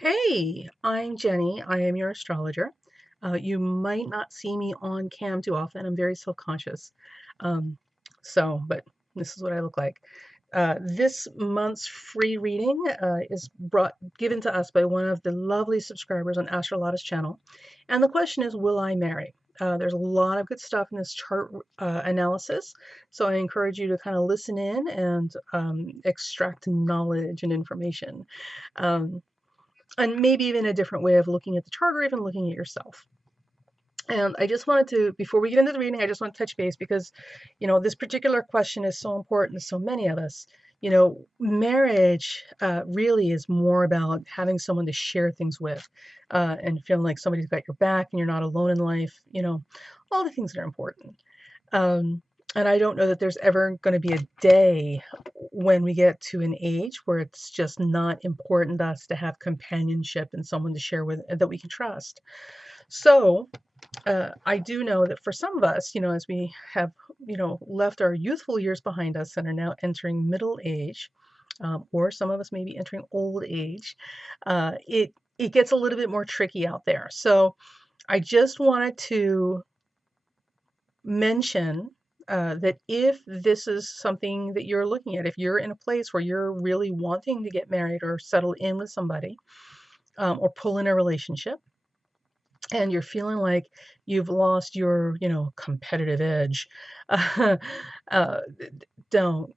Hey, I'm Jenny. I am your astrologer. You might not see me on cam too often. I'm very self-conscious. Um, but this is what I look like. This month's free reading is given to us by one of the lovely subscribers on Astrolada's channel. And the question is, will I marry? There's a lot of good stuff in this chart analysis, so I encourage you to kind of listen in and extract knowledge and information. Um, and maybe even a different way of looking at the chart or even looking at yourself. And I just wanted to, before we get into the reading, I just want to touch base because, this particular question is so important to so many of us. Marriage really is more about having someone to share things with and feeling like somebody's got your back and you're not alone in life, all the things that are important. Um, and I don't know that there's ever going to be a day when we get to an age where it's just not important to us to have companionship and someone to share with that we can trust. So I do know that for some of us, as we have, left our youthful years behind us and are now entering middle age, or some of us may be entering old age, it gets a little bit more tricky out there. So I just wanted to mention that if this is something that you're looking at, if you're in a place where you're really wanting to get married or settle in with somebody or pull in a relationship, and you're feeling like you've lost your, competitive edge, uh, don't.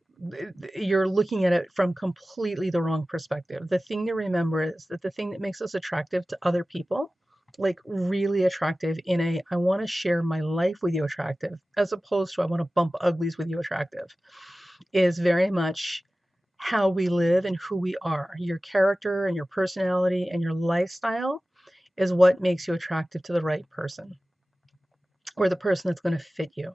You're looking at it from completely the wrong perspective. The thing to remember is that the thing that makes us attractive to other people, like really attractive in a I want to share my life with you attractive, as opposed to I want to bump uglies with you attractive, is very much how we live and who we are. Your character and your personality and your lifestyle is what makes you attractive to the right person or the person that's going to fit you.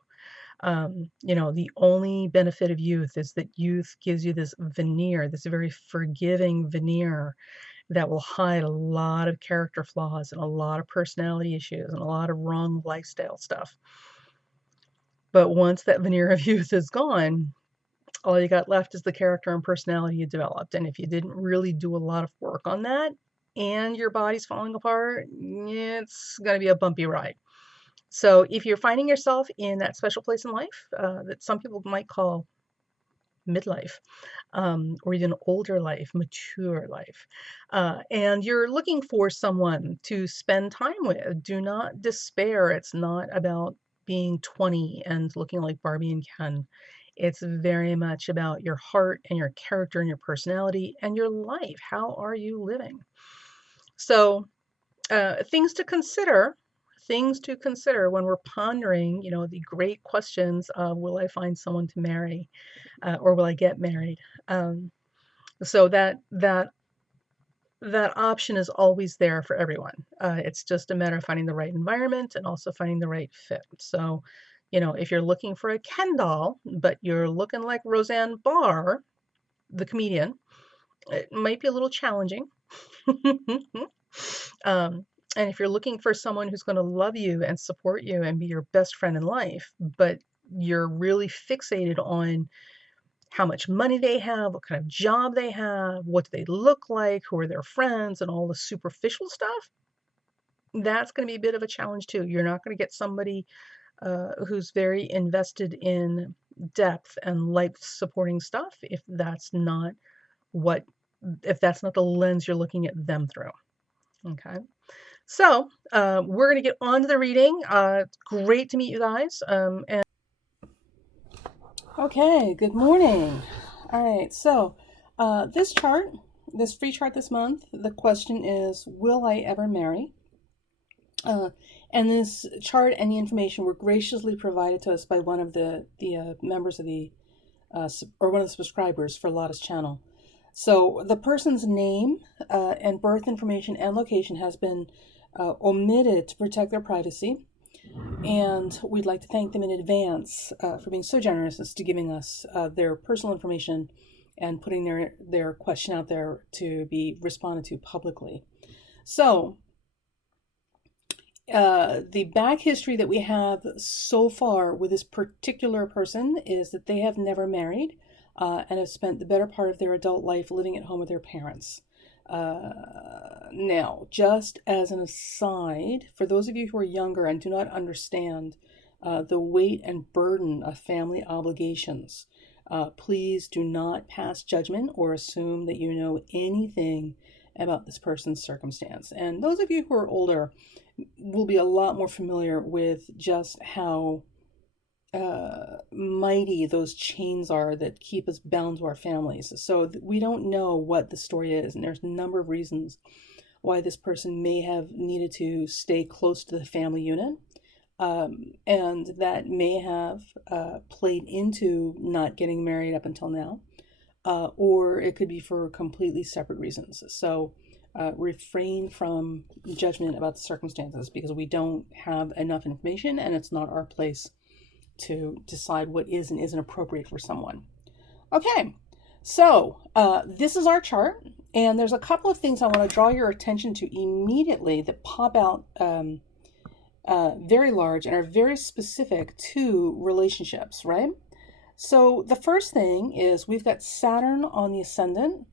The only benefit of youth is that youth gives you this veneer, this very forgiving veneer that will hide a lot of character flaws and a lot of personality issues and a lot of wrong lifestyle stuff. But once that veneer of youth is gone, all you got left is the character and personality you developed. And if you didn't really do a lot of work on that and your body's falling apart, it's going to be a bumpy ride. So if you're finding yourself in that special place in life that some people might call midlife, or even older life, mature life, and you're looking for someone to spend time with, do not despair. It's not about being 20 and looking like Barbie and Ken. It's very much about your heart and your character and your personality and your life. How are you living? So things to consider, when we're pondering, the great questions of will I find someone to marry, or will I get married? Um, so that option is always there for everyone. It's just a matter of finding the right environment and also finding the right fit. So, if you're looking for a Ken doll, but you're looking like Roseanne Barr, the comedian, it might be a little challenging. Um, and if you're looking for someone who's going to love you and support you and be your best friend in life, but you're really fixated on how much money they have, what kind of job they have, what do they look like, who are their friends, and all the superficial stuff, that's going to be a bit of a challenge too. You're not going to get somebody who's very invested in depth and life supporting stuff what if that's not the lens you're looking at them through. Okay. So we're going to get on to the reading. It's great to meet you guys. Okay, good morning. All right, so this chart, this free chart this month, the question is, will I ever marry? And this chart and the information were graciously provided to us by one of the members of the, or one of the subscribers for Lada's channel. So the person's name and birth information and location has been omitted to protect their privacy. And we'd like to thank them in advance for being so generous as to giving us their personal information and putting their question out there to be responded to publicly. So the back history that we have so far with this particular person is that they have never married and have spent the better part of their adult life living at home with their parents. Now, just as an aside, for those of you who are younger and do not understand the weight and burden of family obligations, please do not pass judgment or assume that you know anything about this person's circumstance. And those of you who are older will be a lot more familiar with just how mighty those chains are that keep us bound to our families. So we don't know what the story is, and there's a number of reasons why this person may have needed to stay close to the family unit. And that may have played into not getting married up until now, or it could be for completely separate reasons. So refrain from judgment about the circumstances because we don't have enough information and it's not our place to decide what is and isn't appropriate for someone. Okay, so this is our chart, and there's a couple of things I want to draw your attention to immediately that pop out very large and are very specific to relationships, right? So the first thing is we've got Saturn on the ascendant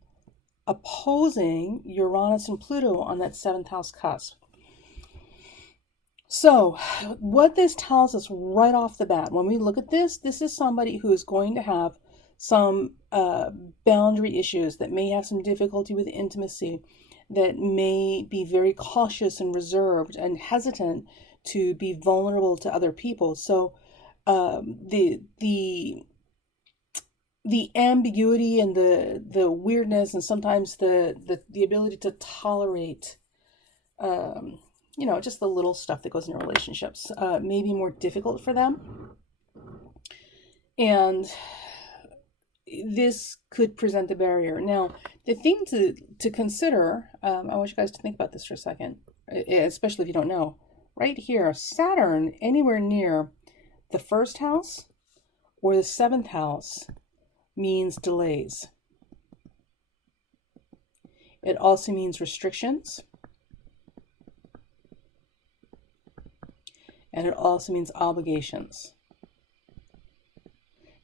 opposing Uranus and Pluto on that 7th house cusp. So what this tells us right off the bat, when we look at this, this is somebody who is going to have some boundary issues, that may have some difficulty with intimacy, that may be very cautious and reserved and hesitant to be vulnerable to other people. So the ambiguity and the weirdness and sometimes the ability to tolerate just the little stuff that goes into relationships may be more difficult for them. And this could present a barrier. Now, the thing to consider, I want you guys to think about this for a second, especially if you don't know. Right here, Saturn anywhere near the 1st house or the 7th house means delays. It also means restrictions. And it also means obligations.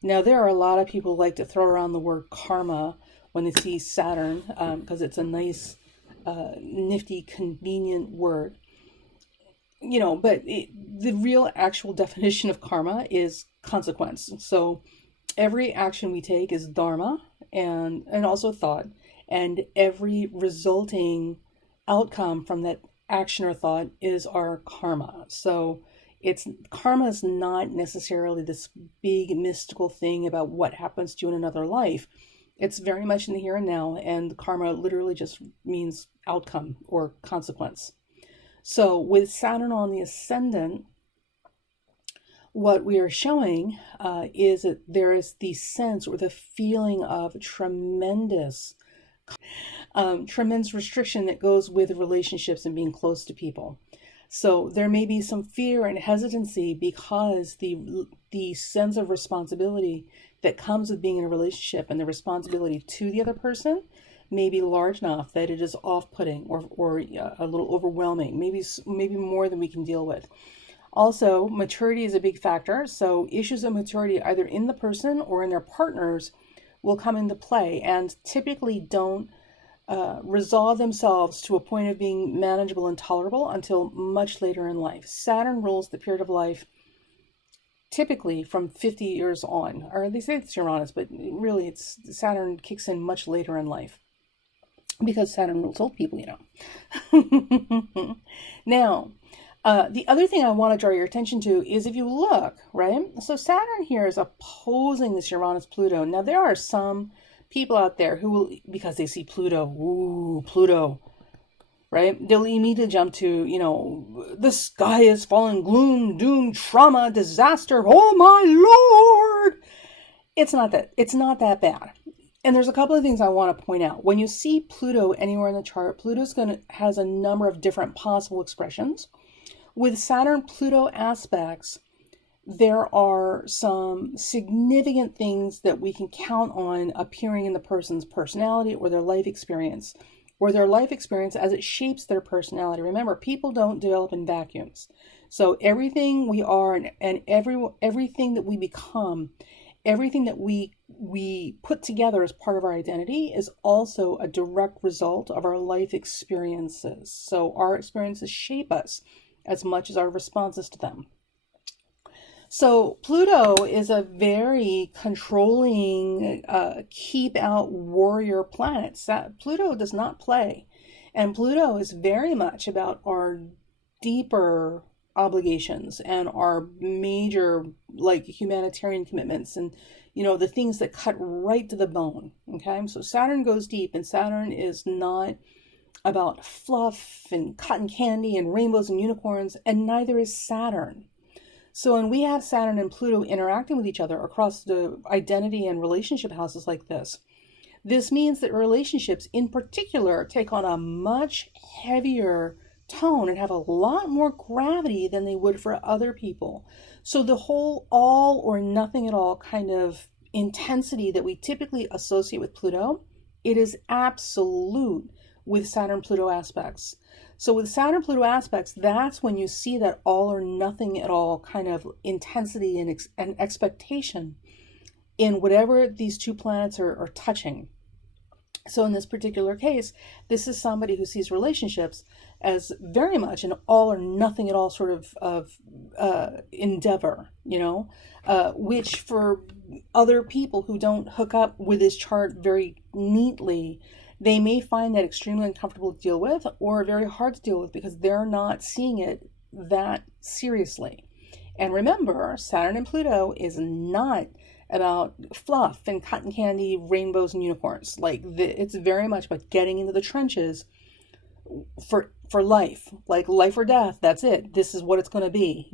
Now, there are a lot of people who like to throw around the word karma when they see Saturn because it's a nice, nifty, convenient word. But the real actual definition of karma is consequence. So every action we take is dharma and also thought, and every resulting outcome from that action or thought is our karma. So karma is not necessarily this big mystical thing about what happens to you in another life. It's very much in the here and now, and karma literally just means outcome or consequence. So with Saturn on the ascendant, what we are showing is that there is the sense or the feeling of tremendous restriction that goes with relationships and being close to people. So there may be some fear and hesitancy because the sense of responsibility that comes with being in a relationship and the responsibility to the other person may be large enough that it is off-putting or a little overwhelming, maybe more than we can deal with. Also, maturity is a big factor. So issues of maturity either in the person or in their partners will come into play and typically don't resolve themselves to a point of being manageable and tolerable until much later in life. Saturn rules the period of life typically from 50 years on, or they say it's Uranus, but really Saturn kicks in much later in life because Saturn rules old people, Now, the other thing I want to draw your attention to is if you look, right? So Saturn here is opposing this Uranus-Pluto. Now, there are some people out there who will, because they see Pluto, right? They'll immediately jump to, the sky is falling, gloom, doom, trauma, disaster. Oh my Lord! It's not that bad. And there's a couple of things I want to point out. When you see Pluto anywhere in the chart, Pluto's has a number of different possible expressions. With Saturn-Pluto aspects, there are some significant things that we can count on appearing in the person's personality or their life experience as it shapes their personality. Remember, people don't develop in vacuums. So everything we are and everything that we become, everything that we put together as part of our identity is also a direct result of our life experiences. So our experiences shape us as much as our responses to them. So Pluto is a very controlling, keep out warrior planet. Pluto does not play. And Pluto is very much about our deeper obligations and our major, like, humanitarian commitments, and the things that cut right to the bone. Okay, so Saturn goes deep, and Saturn is not about fluff and cotton candy and rainbows and unicorns, and neither is Saturn. So when we have Saturn and Pluto interacting with each other across the identity and relationship houses like this means that relationships in particular take on a much heavier tone and have a lot more gravity than they would for other people. So the whole all or nothing at all kind of intensity that we typically associate with Pluto, it is absolute with Saturn-Pluto aspects. So with Saturn-Pluto aspects, that's when you see that all or nothing at all kind of intensity and expectation in whatever these two planets are touching. So in this particular case, this is somebody who sees relationships as very much an all or nothing at all sort of endeavor, which for other people who don't hook up with this chart very neatly, they may find that extremely uncomfortable to deal with or very hard to deal with because they're not seeing it that seriously. And remember, Saturn and Pluto is not about fluff and cotton candy, rainbows and unicorns. It's very much about getting into the trenches for life, like life or death. That's it. This is what it's going to be,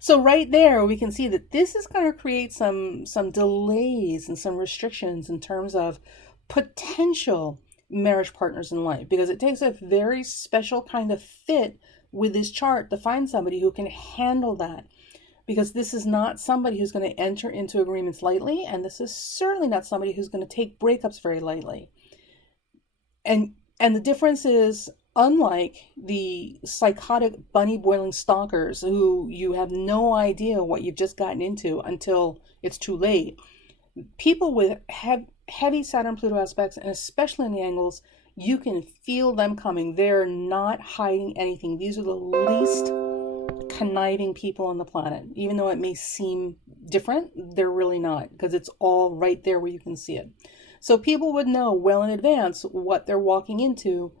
So right there, we can see that this is going to create some delays and some restrictions in terms of potential marriage partners in life, because it takes a very special kind of fit with this chart to find somebody who can handle that. Because this is not somebody who's going to enter into agreements lightly, and this is certainly not somebody who's going to take breakups very lightly. And the difference is, unlike the psychotic bunny boiling stalkers who you have no idea what you've just gotten into until it's too late, people with heavy Saturn-Pluto aspects, and especially in the angles, you can feel them coming. They're not hiding anything. These are the least conniving people on the planet. Even though it may seem different, they're really not, because it's all right there where you can see it. So people would know well in advance what they're walking into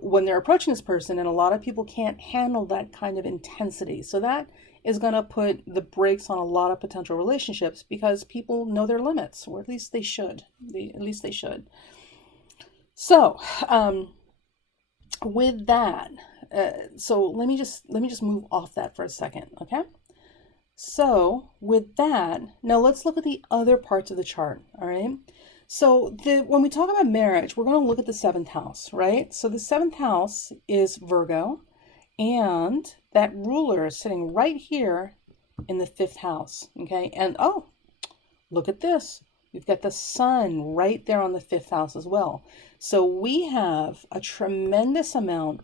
when they're approaching this person, and a lot of people can't handle that kind of intensity. So that is going to put the brakes on a lot of potential relationships, because people know their limits, or at least they should. So with that, so let me just move off that for a second, okay? So with that, now let's look at the other parts of the chart, all right? So when we talk about marriage, we're going to look at the 7th house, right? So the 7th house is Virgo, and that ruler is sitting right here in the 5th house, okay? And oh, look at this. We've got the sun right there on the 5th house as well. So we have a tremendous amount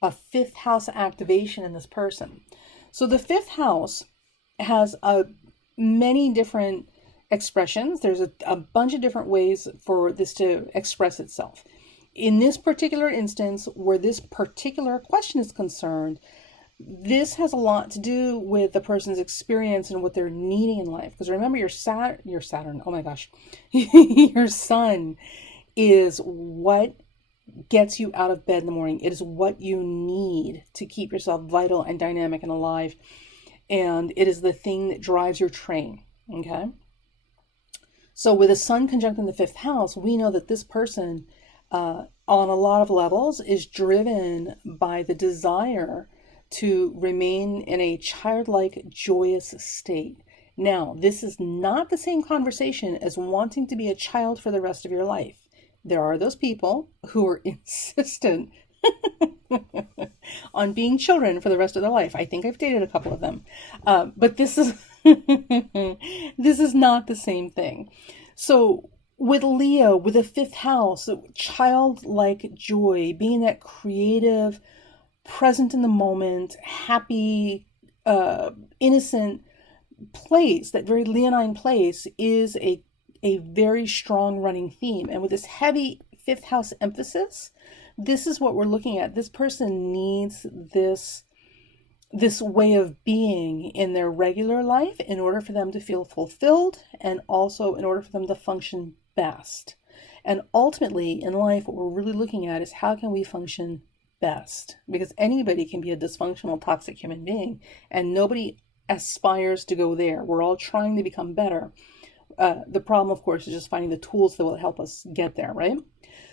of 5th house activation in this person. So the 5th house has many different expressions. There's a bunch of different ways for this to express itself. In this particular instance, where this particular question is concerned, this has a lot to do with the person's experience and what they're needing in life. Because remember, your Saturn, oh my gosh, your sun is what gets you out of bed in the morning. It is what you need to keep yourself vital and dynamic and alive. And it is the thing that drives your train, okay? So with a sun conjunct in the 5th house, we know that this person, on a lot of levels, is driven by the desire to remain in a childlike, joyous state. Now, this is not the same conversation as wanting to be a child for the rest of your life. There are those people who are insistent on being children for the rest of their life. I think I've dated a couple of them. But this is this is not the same thing. So with Leo, with the 5th house, childlike joy, being that creative, present in the moment, happy innocent place, that very leonine place, is a very strong running theme. And with this heavy fifth house emphasis, this is what we're looking at. This person needs this way of being in their regular life in order for them to feel fulfilled, and also in order for them to function best. And ultimately in life, what we're really looking at is how can we function best? Because anybody can be a dysfunctional, toxic human being, and nobody aspires to go there. We're all trying to become better. The problem, of course, is just finding the tools that will help us get there, right?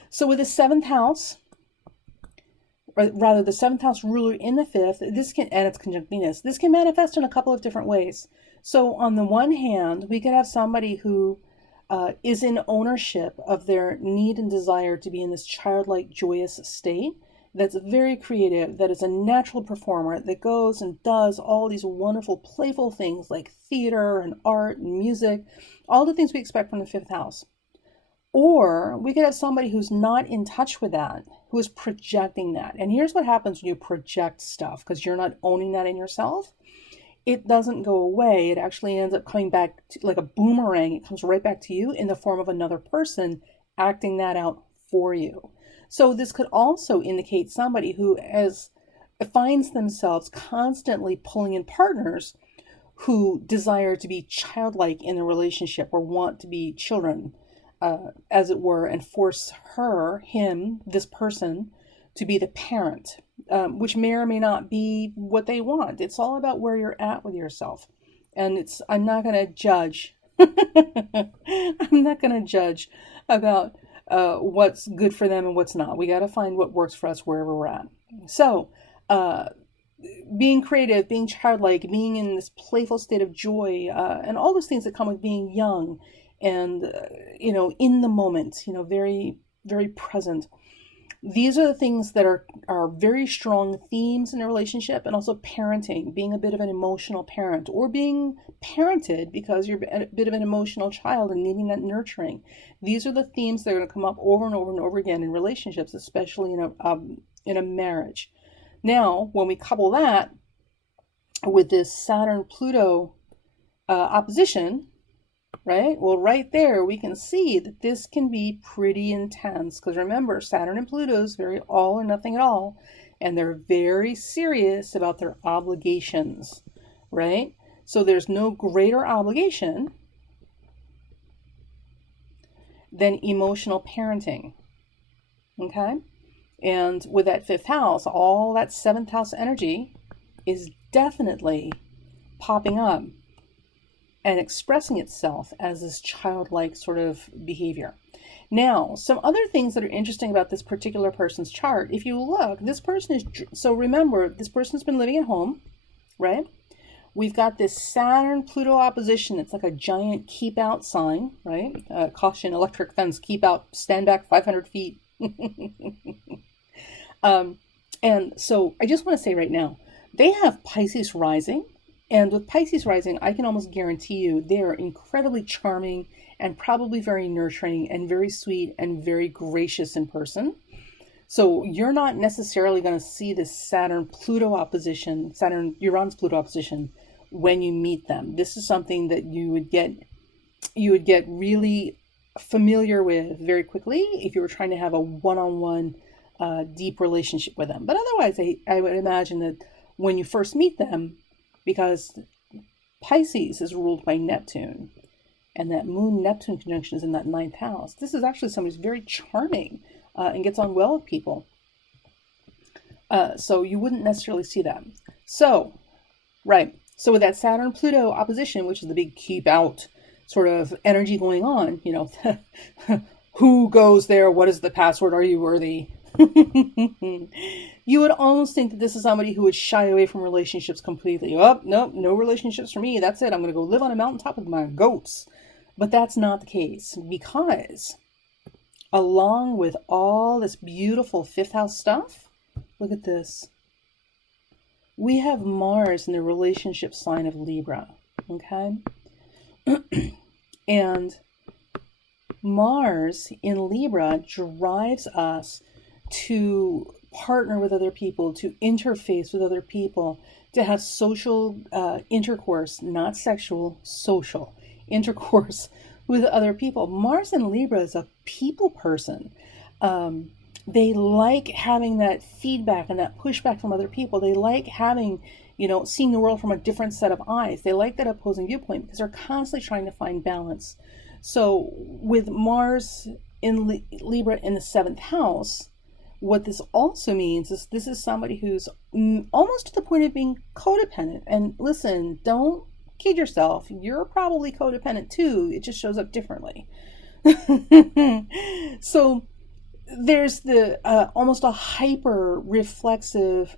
So with the seventh house, or rather the seventh house ruler in the fifth, this can, and it's conjunct Venus, this can manifest in a couple of different ways. So on the one hand, we could have somebody who is in ownership of their need and desire to be in this childlike, joyous state, that's very creative, that is a natural performer, that goes and does all these wonderful, playful things like theater and art and music, all the things we expect from the fifth house. Or we could have somebody who's not in touch with that, who is projecting that. And here's what happens when you project stuff, because you're not owning that in yourself. It doesn't go away. It actually ends up coming back like a boomerang. It comes right back to you in the form of another person acting that out for you. So this could also indicate somebody who finds themselves constantly pulling in partners who desire to be childlike in the relationship, or want to be children, as it were, and force him, this person, to be the parent, which may or may not be what they want. It's all about where you're at with yourself. And I'm not going to judge. I'm not going to judge about what's good for them and what's not. We got to find what works for us wherever we're at. So, being creative, being childlike, being in this playful state of joy, and all those things that come with being young and, in the moment, very, very present. These are the things that are very strong themes in a relationship. And also parenting, being a bit of an emotional parent, or being parented because you're a bit of an emotional child and needing that nurturing. These are the themes that are going to come up over and over and over again in relationships, especially in a marriage. Now, when we couple that with this Saturn-Pluto opposition, right? Well, right there, we can see that this can be pretty intense. Because remember, Saturn and Pluto is very all or nothing at all. And they're very serious about their obligations, right? So there's no greater obligation than emotional parenting, okay? And with that fifth house, all that seventh house energy is definitely popping up and expressing itself as this childlike sort of behavior. Now, some other things that are interesting about this particular person's chart, if you look, this person is, so remember, this person's been living at home, right? We've got this Saturn-Pluto opposition. It's like a giant keep out sign, right? Caution, electric fence, keep out, stand back 500 feet. And so I just want to say right now, they have Pisces rising. And with Pisces rising, I can almost guarantee you they are incredibly charming and probably very nurturing and very sweet and very gracious in person. So you're not necessarily going to see this Saturn-Pluto opposition, Saturn-Uranus-Pluto opposition when you meet them. This is something that you would get really familiar with very quickly if you were trying to have a one-on-one deep relationship with them. But otherwise, I would imagine that when you first meet them, because Pisces is ruled by Neptune, and that Moon-Neptune conjunction is in that ninth house, this is actually somebody who's very charming and gets on well with people. So you wouldn't necessarily see that. So, right. So with that Saturn-Pluto opposition, which is the big keep out sort of energy going on, who goes there? What is the password? Are you worthy? You would almost think that this is somebody who would shy away from relationships completely. Oh, nope, no relationships for me. That's it. I'm going to go live on a mountaintop with my goats. But that's not the case, because along with all this beautiful fifth house stuff, look at this. We have Mars in the relationship sign of Libra, okay? And Mars in Libra drives us to partner with other people, to interface with other people, to have social intercourse, not sexual, social intercourse with other people. Mars in Libra is a people person. Um, they like having that feedback and that pushback from other people. They like having, seeing the world from a different set of eyes. They like that opposing viewpoint because they're constantly trying to find balance. So with Mars in Libra in the seventh house, what this also means is this is somebody who's almost to the point of being codependent. And listen, don't kid yourself. You're probably codependent too. It just shows up differently. So there's the almost a hyper reflexive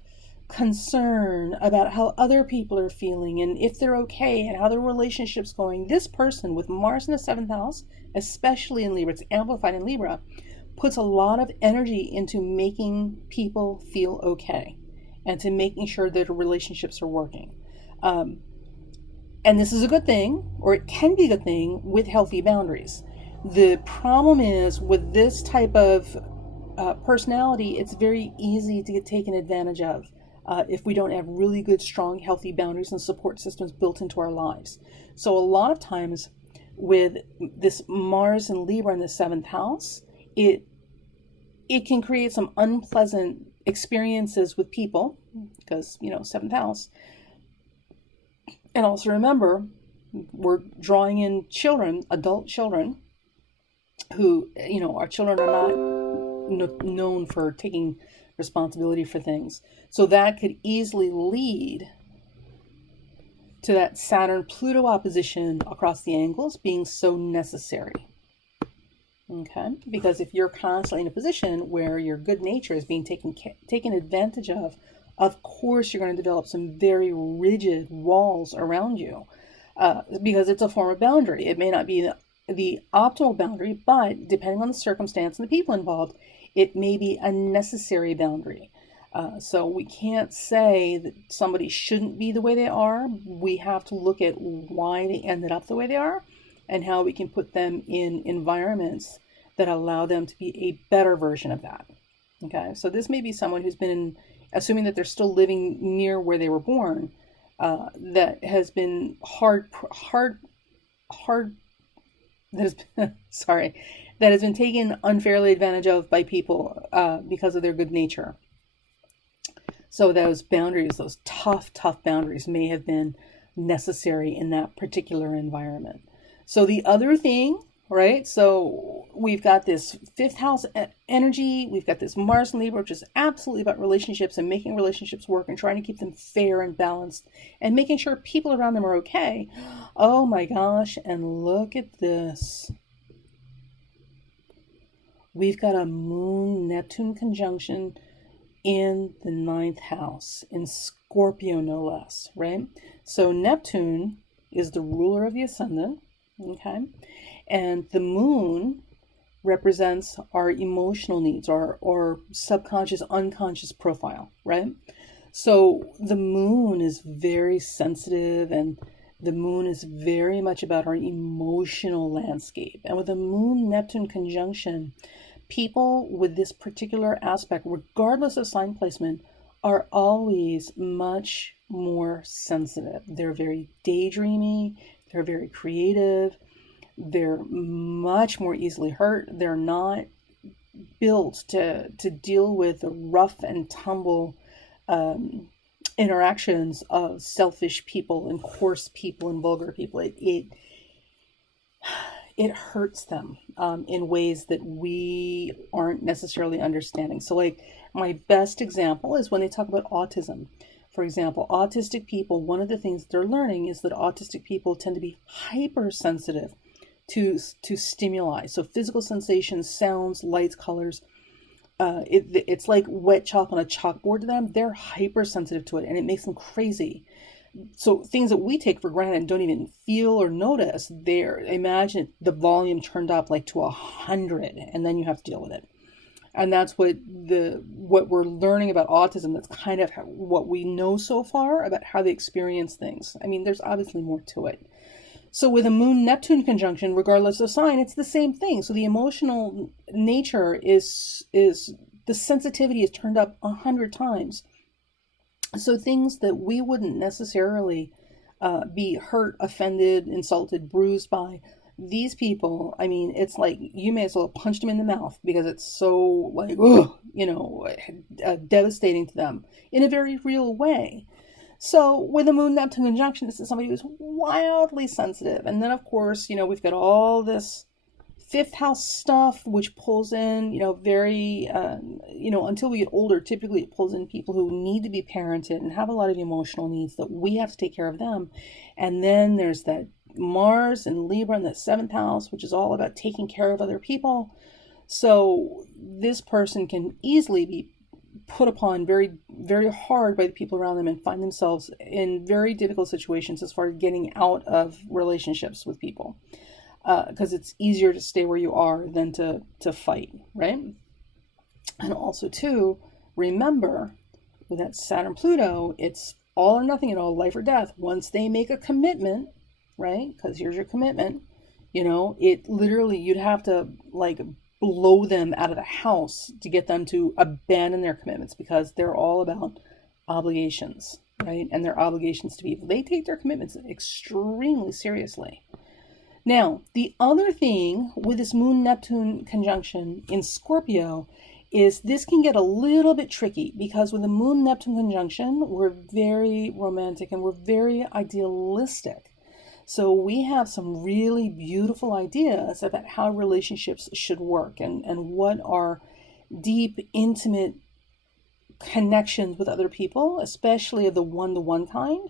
concern about how other people are feeling and if they're okay and how their relationship's going. This person with Mars in the seventh house, especially in Libra, it's amplified in Libra, puts a lot of energy into making people feel okay and to making sure that relationships are working. And this is a good thing, or it can be a good thing, with healthy boundaries. The problem is with this type of personality, it's very easy to get taken advantage of if we don't have really good, strong, healthy boundaries and support systems built into our lives. So a lot of times with this Mars and Libra in the seventh house, it can create some unpleasant experiences with people because, seventh house. And also remember, we're drawing in children, adult children, who, our children are not known for taking responsibility for things. So that could easily lead to that Saturn-Pluto opposition across the angles being so necessary. Okay? Because if you're constantly in a position where your good nature is being taken advantage of course you're going to develop some very rigid walls around you because it's a form of boundary. It may not be the optimal boundary, but depending on the circumstance and the people involved, it may be a necessary boundary. So we can't say that somebody shouldn't be the way they are. We have to look at why they ended up the way they are and how we can put them in environments that allow them to be a better version of that. Okay, so this may be someone who's been, assuming that they're still living near where they were born, that has been that has been, that has been taken unfairly advantage of by people because of their good nature. So those boundaries, those tough boundaries may have been necessary in that particular environment. So the other thing, right? So we've got this fifth house energy. We've got this Mars and Libra, which is absolutely about relationships and making relationships work and trying to keep them fair and balanced and making sure people around them are okay. Oh my gosh. And look at this. We've got a Moon-Neptune conjunction in the ninth house, in Scorpio no less, right? So Neptune is the ruler of the ascendant, okay? And the moon represents our emotional needs, our subconscious, unconscious profile, right? So the moon is very sensitive and the moon is very much about our emotional landscape. And with a Moon-Neptune conjunction, people with this particular aspect, regardless of sign placement, are always much more sensitive. They're very daydreamy, they're very creative, they're much more easily hurt. They're not built to deal with the rough and tumble interactions of selfish people and coarse people and vulgar people. It hurts them in ways that we aren't necessarily understanding. So like my best example is when they talk about autism. For example, autistic people, one of the things they're learning is that autistic people tend to be hypersensitive to stimuli. So physical sensations, sounds, lights, colors. It's like wet chalk on a chalkboard to them. They're hypersensitive to it and it makes them crazy. So things that we take for granted and don't even feel or notice, imagine the volume turned up like to 100 and then you have to deal with it. And that's what we're learning about autism. That's kind of what we know so far about how they experience things. I mean, there's obviously more to it. So with a Moon-Neptune conjunction, regardless of sign, it's the same thing. So the emotional nature is The sensitivity is turned up 100 times. So things that we wouldn't necessarily be hurt, offended, insulted, bruised by, these people, I mean, it's like you may as well punch them in the mouth because it's so like, ugh, devastating to them in a very real way. So with the Moon Neptune conjunction, this is somebody who's wildly sensitive. And then, of course, we've got all this fifth house stuff, which pulls in, very, until we get older, typically it pulls in people who need to be parented and have a lot of emotional needs that we have to take care of them. And then there's that Mars and Libra in the seventh house, which is all about taking care of other people. So this person can easily be put upon very, very hard by the people around them and find themselves in very difficult situations as far as getting out of relationships with people. Because it's easier to stay where you are than to fight, right? And also, too, remember, with that Saturn-Pluto, it's all or nothing at all, life or death. Once they make a commitment, right? Because here's your commitment, it literally, you'd have to, like, blow them out of the house to get them to abandon their commitments because they're all about obligations, right? And their obligations to people. They take their commitments extremely seriously. Now, the other thing with this Moon-Neptune conjunction in Scorpio is this can get a little bit tricky because with the Moon-Neptune conjunction, we're very romantic and we're very idealistic. So we have some really beautiful ideas about how relationships should work and what are deep, intimate connections with other people, especially of the one-to-one kind,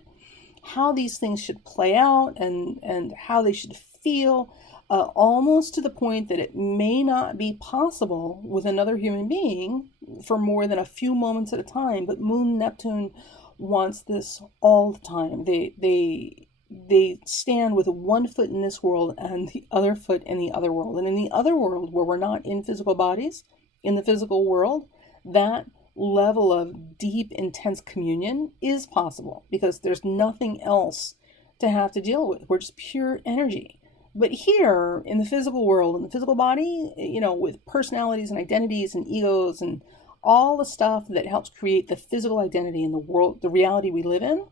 how these things should play out and how they should feel, almost to the point that it may not be possible with another human being for more than a few moments at a time. But Moon Neptune wants this all the time. They stand with one foot in this world and the other foot in the other world. And in the other world, where we're not in physical bodies, in the physical world, that level of deep, intense communion is possible because there's nothing else to have to deal with. We're just pure energy. But here in the physical world, in the physical body, with personalities and identities and egos and all the stuff that helps create the physical identity in the world, the reality we live in,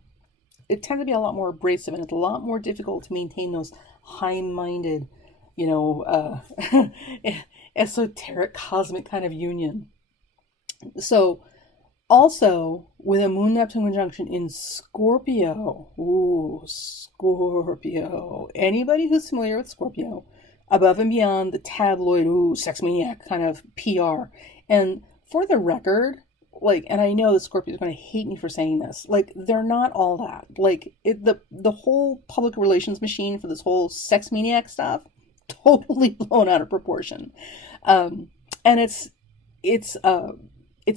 it tends to be a lot more abrasive and it's a lot more difficult to maintain those high-minded, esoteric, cosmic kind of union. So also, with a Moon-Neptune conjunction in Scorpio, Scorpio, anybody who's familiar with Scorpio, above and beyond the tabloid, sex maniac kind of PR. And for the record, and I know the Scorpio is going to hate me for saying this, they're not all that. The whole public relations machine for this whole sex maniac stuff, totally blown out of proportion. And it's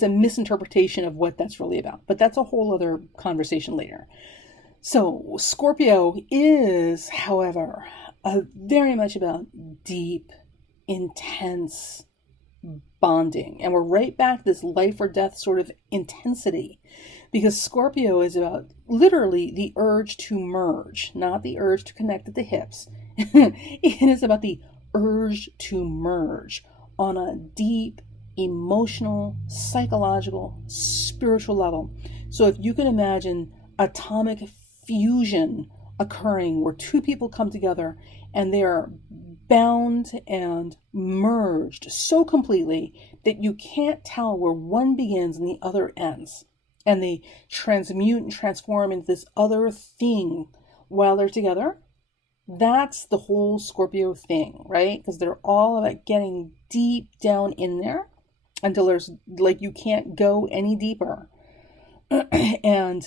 a misinterpretation of what that's really about. But that's a whole other conversation later. So Scorpio is, however, very much about deep, intense bonding. And we're right back to this life or death sort of intensity. Because Scorpio is about literally the urge to merge, not the urge to connect at the hips. It is about the urge to merge on a deep, emotional, psychological, spiritual level. So if you can imagine atomic fusion occurring where two people come together and they are bound and merged so completely that you can't tell where one begins and the other ends, and they transmute and transform into this other thing while they're together, that's the whole Scorpio thing, right? Because they're all about getting deep down in there until there's you can't go any deeper. And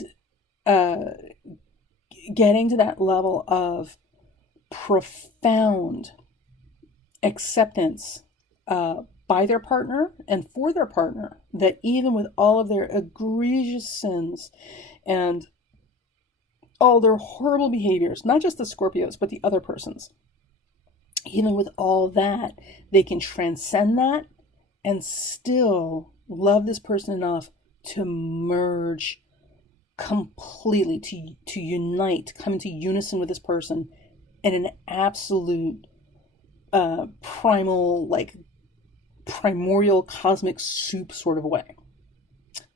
getting to that level of profound acceptance by their partner and for their partner, that even with all of their egregious sins and all their horrible behaviors, not just the Scorpios, but the other persons, even with all that, they can transcend that and still love this person enough to merge completely, to unite, come into unison with this person in an absolute primal, primordial cosmic soup sort of way.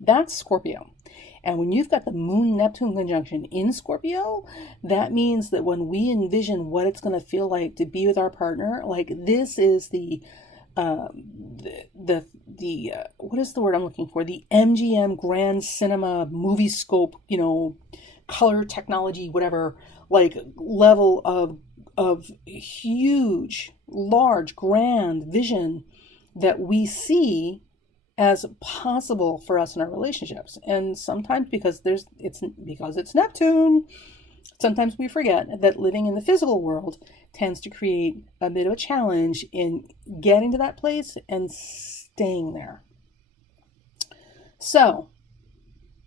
That's Scorpio. And when you've got the Moon Neptune conjunction in Scorpio, that means that when we envision what it's going to feel like to be with our partner, like this is what is the word I'm looking for? The MGM Grand Cinema movie scope, color technology, whatever, like level of huge, large, grand vision that we see as possible for us in our relationships. And sometimes because it's Neptune, sometimes we forget that living in the physical world tends to create a bit of a challenge in getting to that place and staying there. So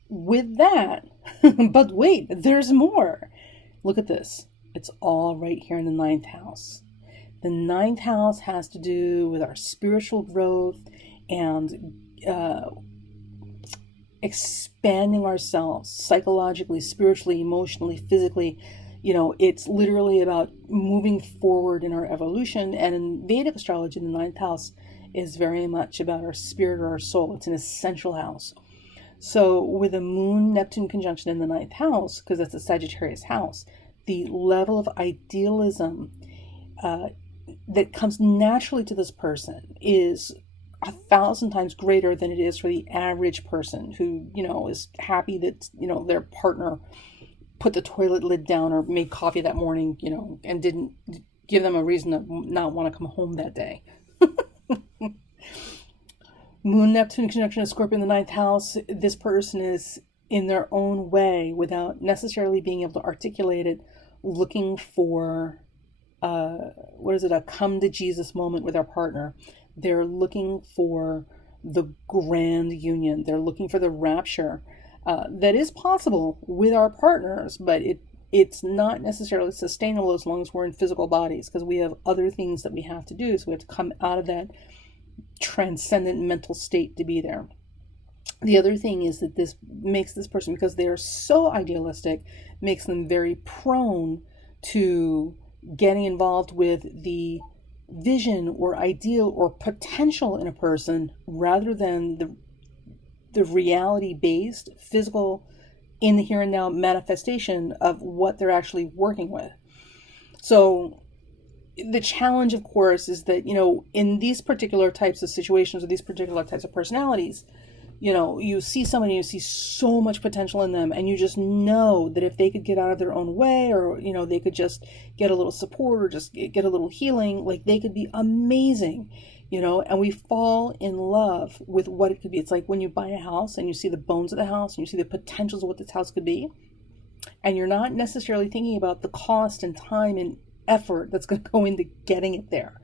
with that, but wait, there's more. Look at this. It's all right here in the 9th house. The 9th house has to do with our spiritual growth and expanding ourselves psychologically, spiritually, emotionally, physically. It's literally about moving forward in our evolution. And in Vedic astrology, the 9th house is very much about our spirit or our soul. It's an essential house. So with a Moon Neptune conjunction in the 9th house, because that's a Sagittarius house, the level of idealism that comes naturally to this person is 1,000 times greater than it is for the average person who, is happy that, their partner put the toilet lid down or made coffee that morning, and didn't give them a reason to not want to come home that day. Moon Neptune conjunction of Scorpio in the 9th house, this person is in their own way without necessarily being able to articulate it, looking for a come to Jesus moment with our partner. They're looking for the grand union. They're looking for the rapture that is possible with our partners, but it's not necessarily sustainable as long as we're in physical bodies, because we have other things that we have to do. So we have to come out of that transcendent mental state to be there. The other thing is that this makes this person, because they are so idealistic, makes them very prone to getting involved with the vision or ideal or potential in a person rather than the reality-based, physical, in the here and now manifestation of what they're actually working with. So the challenge, of course, is that, in these particular types of situations or these particular types of personalities, you see somebody, you see so much potential in them, and you just know that if they could get out of their own way, or, they could just get a little support or just get a little healing, like they could be amazing, and we fall in love with what it could be. It's like when you buy a house and you see the bones of the house and you see the potentials of what this house could be, and you're not necessarily thinking about the cost and time and effort that's going to go into getting it there,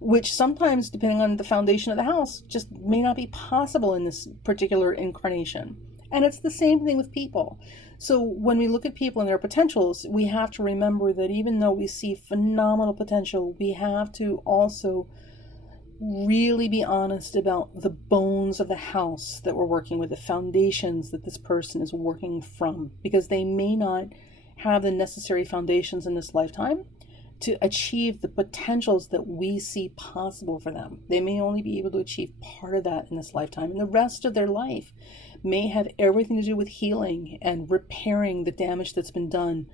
which sometimes, depending on the foundation of the house, just may not be possible in this particular incarnation. And it's the same thing with people. So when we look at people and their potentials, we have to remember that even though we see phenomenal potential, we have to also really be honest about the bones of the house that we're working with, the foundations that this person is working from, because they may not have the necessary foundations in this lifetime to achieve the potentials that we see possible for them. They may only be able to achieve part of that in this lifetime, and the rest of their life may have everything to do with healing and repairing the damage that's been done,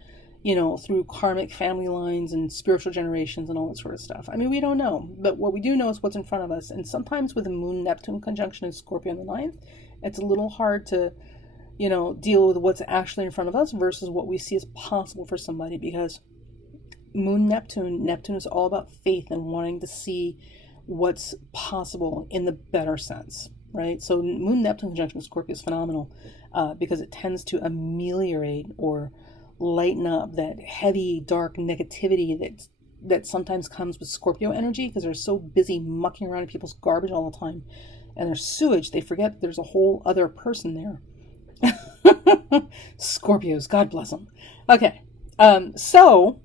through karmic family lines and spiritual generations and all that sort of stuff. I mean, we don't know, but what we do know is what's in front of us. And sometimes with a Moon Neptune conjunction in Scorpio in the 9th, it's a little hard to, deal with what's actually in front of us versus what we see as possible for somebody, because Moon Neptune is all about faith and wanting to see what's possible in the better sense, right? So Moon Neptune conjunction with Scorpio is phenomenal because it tends to ameliorate or lighten up that heavy, dark negativity that sometimes comes with Scorpio energy, because they're so busy mucking around in people's garbage all the time and their sewage, they forget there's a whole other person there. Scorpios, God bless them. Okay, so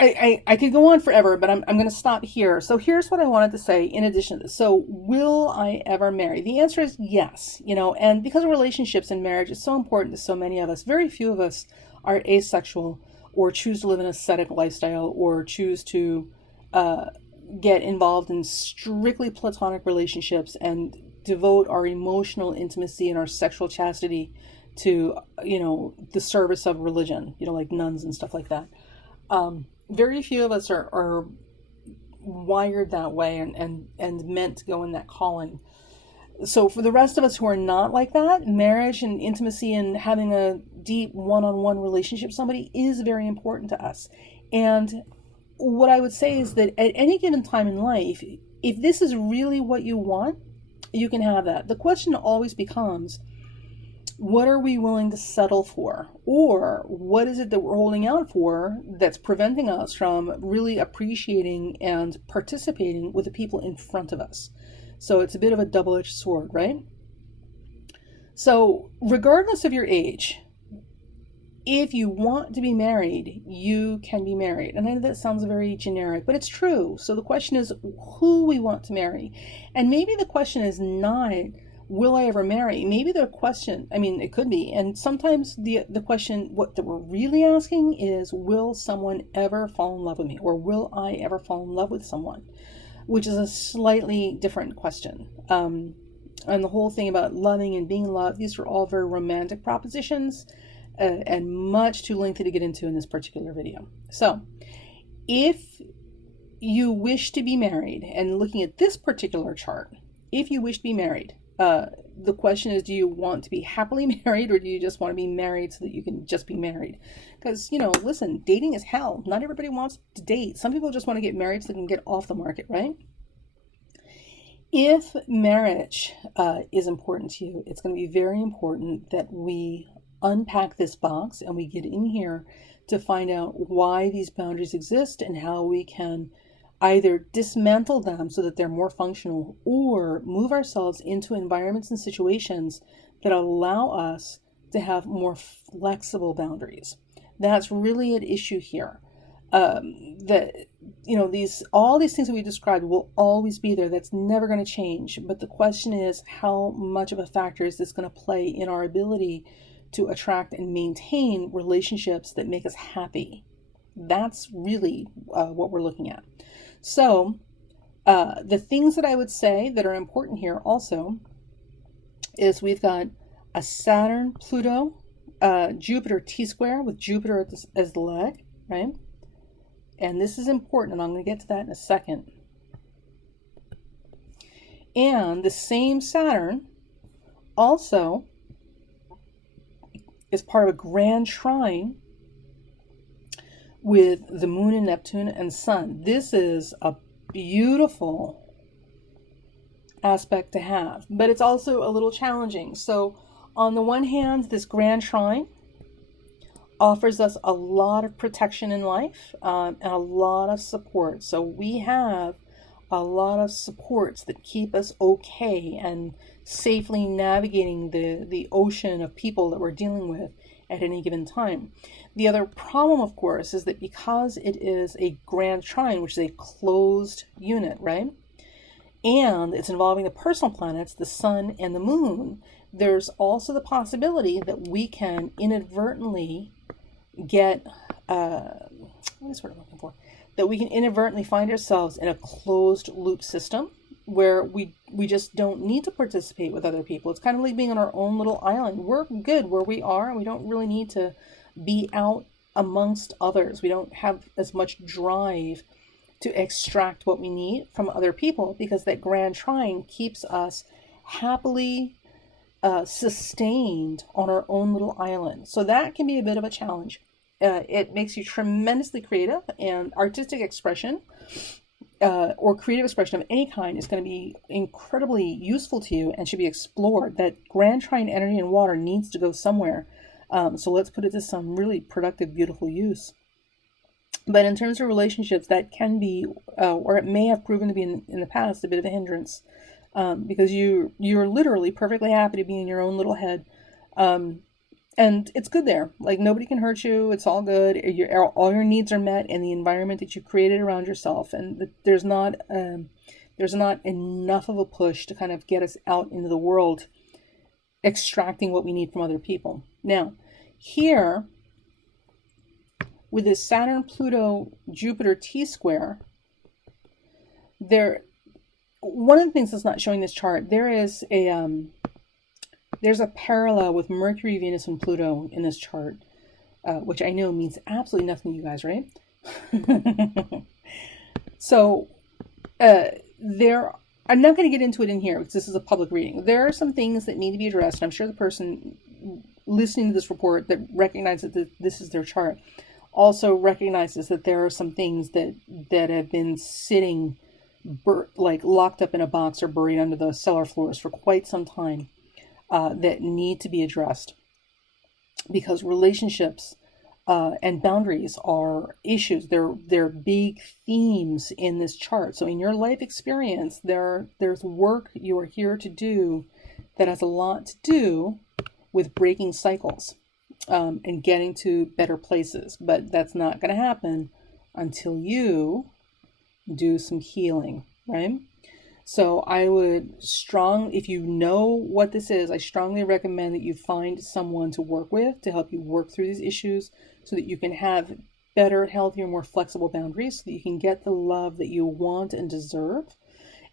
I could go on forever, but I'm going to stop here. So here's what I wanted to say in addition to this. So will I ever marry? The answer is yes, and because relationships and marriage is so important to so many of us, very few of us are asexual or choose to live an ascetic lifestyle or choose to get involved in strictly platonic relationships and devote our emotional intimacy and our sexual chastity to, the service of religion, like nuns and stuff like that. Very few of us are wired that way and meant to go in that calling. So for the rest of us who are not like that, marriage and intimacy and having a deep one-on-one relationship with somebody is very important to us. And what I would say is that at any given time in life, if this is really what you want, you can have that. The question always becomes, what are we willing to settle for? Or what is it that we're holding out for that's preventing us from really appreciating and participating with the people in front of us? So it's a bit of a double-edged sword, right? So regardless of your age, if you want to be married, you can be married. And I know that sounds very generic, but it's true. So the question is who we want to marry. And maybe the question is not, will I ever marry? Maybe the question, it could be. And sometimes the question, what that we're really asking is, will someone ever fall in love with me? Or will I ever fall in love with someone? Which is a slightly different question. And the whole thing about loving and being loved, these are all very romantic propositions and much too lengthy to get into in this particular video. So if you wish to be married, and looking at this particular chart, if you wish to be married, the question is, do you want to be happily married, or do you just want to be married so that you can just be married? Because, listen, dating is hell. Not everybody wants to date. Some people just want to get married so they can get off the market, right? If marriage is important to you, it's going to be very important that we unpack this box and we get in here to find out why these boundaries exist and how we can either dismantle them so that they're more functional, or move ourselves into environments and situations that allow us to have more flexible boundaries. That's really an issue here. All these things that we described will always be there. That's never going to change. But the question is, how much of a factor is this going to play in our ability to attract and maintain relationships that make us happy? That's really what we're looking at. So the things that I would say that are important here also is we've got a Saturn, Pluto, Jupiter T-square with Jupiter as the leg, right? And this is important, and I'm going to get to that in a second. And the same Saturn also is part of a grand trine with the moon and Neptune and sun. This is a beautiful aspect to have, but it's also a little challenging. So on the one hand, this grand trine offers us a lot of protection in life and a lot of support. So we have a lot of supports that keep us okay and safely navigating the ocean of people that we're dealing with at any given time. The other problem, of course, is that because it is a grand trine, which is a closed unit, right? And it's involving the personal planets, the sun and the moon, there's also the possibility that we can inadvertently get, what is what I'm looking for? That we can inadvertently find ourselves in a closed loop system where we just don't need to participate with other people. It's kind of like being on our own little island. We're good where we are, and we don't really need to be out amongst others. We don't have as much drive to extract what we need from other people, because that grand trine keeps us happily sustained on our own little island. So that can be a bit of a challenge. It makes you tremendously creative, and artistic expression or creative expression of any kind is going to be incredibly useful to you and should be explored. That grand trine energy in water needs to go somewhere. So let's put it to some really productive, beautiful use. But in terms of relationships, that can be, or it may have proven to be in the past, a bit of a hindrance, because you're literally perfectly happy to be in your own little head. And it's good there. Like, nobody can hurt you. It's all good. All your needs are met in the environment that you created around yourself. And there's not enough of a push to kind of get us out into the world, extracting what we need from other people. Now, here, with this Saturn, Pluto, Jupiter T-square, one of the things that's not showing this chart, there's a parallel with Mercury, Venus, and Pluto in this chart, which I know means absolutely nothing to you guys, right? So I'm not going to get into it in here because this is a public reading. There are some things that need to be addressed, and I'm sure the person listening to this report that recognizes that this is their chart also recognizes that there are some things that have been sitting like locked up in a box or buried under the cellar floors for quite some time, that need to be addressed, because relationships and boundaries are issues. They're big themes in this chart. So in your life experience, there's work you are here to do that has a lot to do with breaking cycles, and getting to better places. But that's not going to happen until you do some healing, right? So I would if you know what this is, I strongly recommend that you find someone to work with to help you work through these issues so that you can have better, healthier, more flexible boundaries, so that you can get the love that you want and deserve,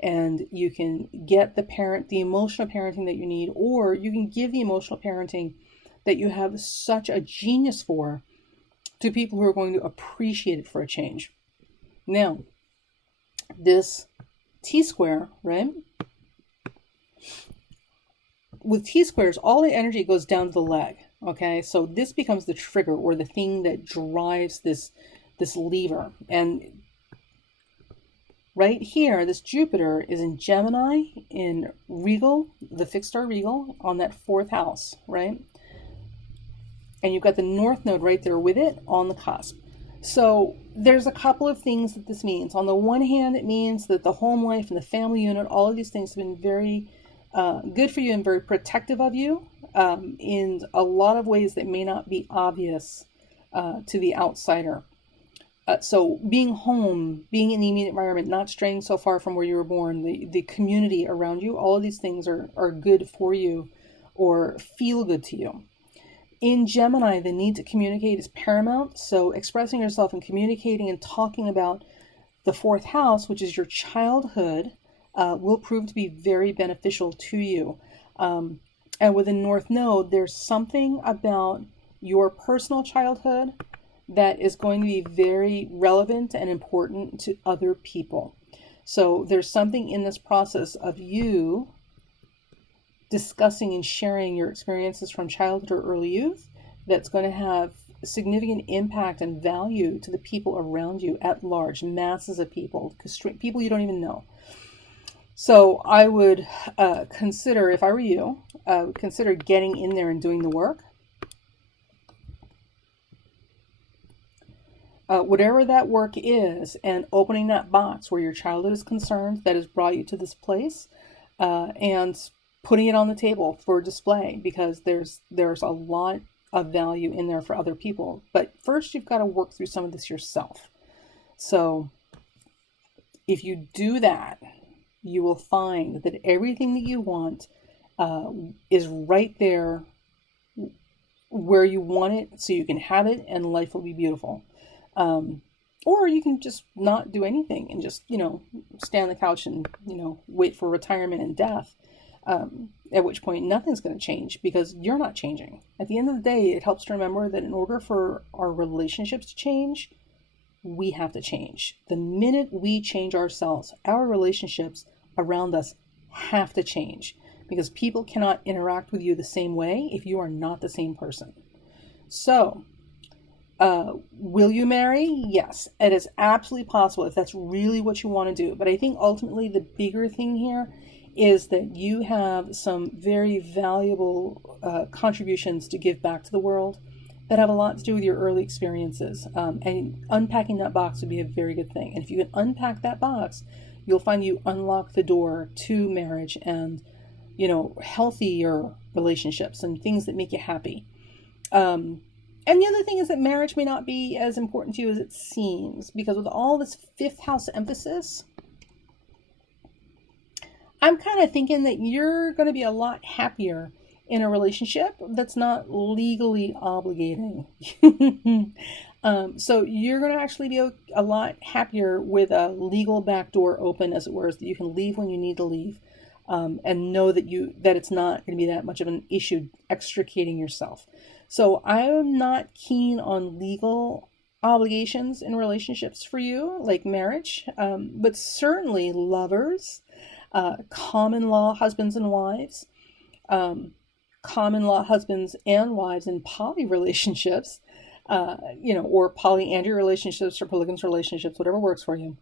and you can get the emotional parenting that you need, or you can give the emotional parenting that you have such a genius for to people who are going to appreciate it for a change. Now, this T-square, right? With T-squares, all the energy goes down to the leg, okay? So this becomes the trigger or the thing that drives this lever. And right here, this Jupiter is in Gemini, in Regal, the fixed star Regal, on that 4th house, right? And you've got the North Node right there with it on the cusp. So there's a couple of things that this means. On the one hand, it means that the home life and the family unit, all of these things have been very good for you and very protective of you, in a lot of ways that may not be obvious to the outsider. So being home, being in the immediate environment, not straying so far from where you were born, the community around you, all of these things are good for you or feel good to you. In Gemini, the need to communicate is paramount. So expressing yourself and communicating and talking about the 4th house, which is your childhood, will prove to be very beneficial to you. And with the North Node, there's something about your personal childhood that is going to be very relevant and important to other people. So there's something in this process of you discussing and sharing your experiences from childhood or early youth that's going to have significant impact and value to the people around you at large, masses of people, people you don't even know. So I would consider, if I were you, consider getting in there and doing the work. Whatever that work is, and opening that box where your childhood is concerned that has brought you to this place, and putting it on the table for display, because there's a lot of value in there for other people. But first, you've got to work through some of this yourself. So if you do that, you will find that everything that you want is right there where you want it, so you can have it and life will be beautiful. Or you can just not do anything and just, stay on the couch and, wait for retirement and death. At which point nothing's going to change, because you're not changing. At the end of the day, it helps to remember that in order for our relationships to change, we have to change. The minute we change ourselves, our relationships around us have to change, because people cannot interact with you the same way if you are not the same person. So, will you marry? Yes, it is absolutely possible if that's really what you want to do. But I think ultimately the bigger thing here is that you have some very valuable contributions to give back to the world that have a lot to do with your early experiences. And unpacking that box would be a very good thing. And if you can unpack that box, you'll find you unlock the door to marriage and, healthier relationships and things that make you happy. And the other thing is that marriage may not be as important to you as it seems, because with all this 5th house emphasis, I'm kind of thinking that you're going to be a lot happier in a relationship that's not legally obligating. So you're going to actually be a lot happier with a legal back door open, as it were, so that you can leave when you need to leave, and know that it's not going to be that much of an issue extricating yourself. So I'm not keen on legal obligations in relationships for you, like marriage, but certainly lovers, common law husbands and wives, um, common law husbands and wives in poly relationships, or polyandry relationships or polygamous relationships, whatever works for you.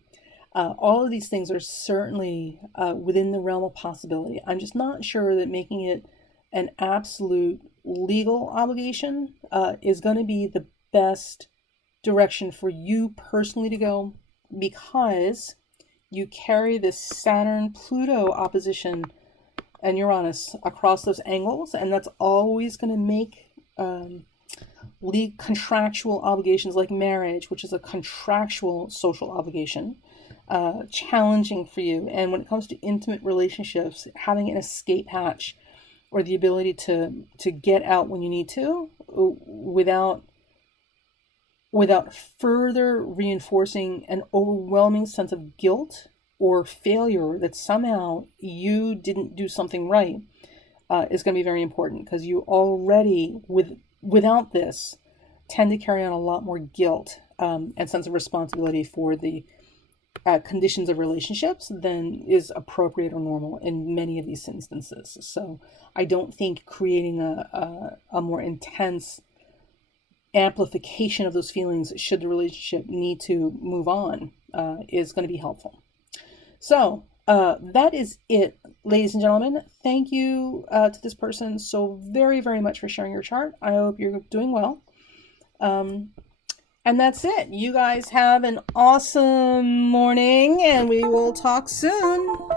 All of these things are certainly within the realm of possibility. I'm just not sure that making it an absolute legal obligation is going to be the best direction for you personally to go, because you carry this Saturn Pluto opposition and Uranus across those angles, and that's always going to make contractual obligations like marriage, which is a contractual social obligation, challenging for you. And when it comes to intimate relationships, having an escape hatch or the ability to get out when you need to without further reinforcing an overwhelming sense of guilt or failure that somehow you didn't do something right, is going to be very important, because you already, without this, tend to carry on a lot more guilt and sense of responsibility for the conditions of relationships than is appropriate or normal in many of these instances. So I don't think creating a more intense amplification of those feelings, should the relationship need to move on, is going to be helpful. So that is it, ladies and gentlemen. Thank you to this person so very, very much for sharing your chart. I hope you're doing well. And that's it. You guys have an awesome morning, and we will talk soon.